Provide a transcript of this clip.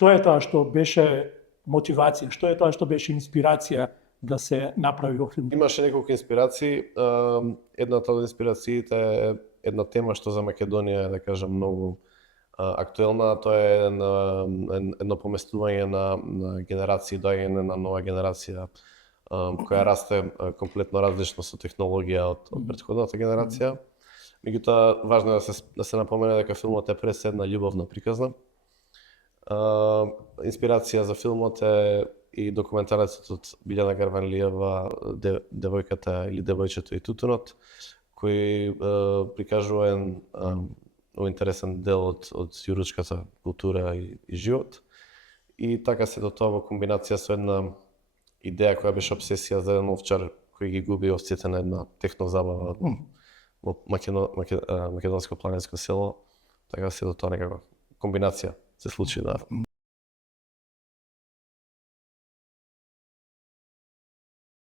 Што е тоа што беше мотивација, што е тоа што беше инспирација да се направи во филм? Имаше неколку инспирации. Едната од инспирациите е една тема што за Македонија е, да кажам, многу актуелна. Тоа е едно поместување на генерации, доаѓање на нова генерација која расте комплетно различно со технологија од претходната генерација. Меѓутоа, важно е да се напомене дека филмот е пред се една љубовна приказна. Инспирација за филмот е и документарецот од Билјана Гарванлиева Девојката или Девојчето и тутунот, кој прикажува интересен дел од јуручката култура и живот. И така се до тоа во комбинација со една идеја која беше обсесија за еден овчар кој ги губи овците на една технозабава во македонско планинско село. Така се до тоа некако комбинација се случи, да.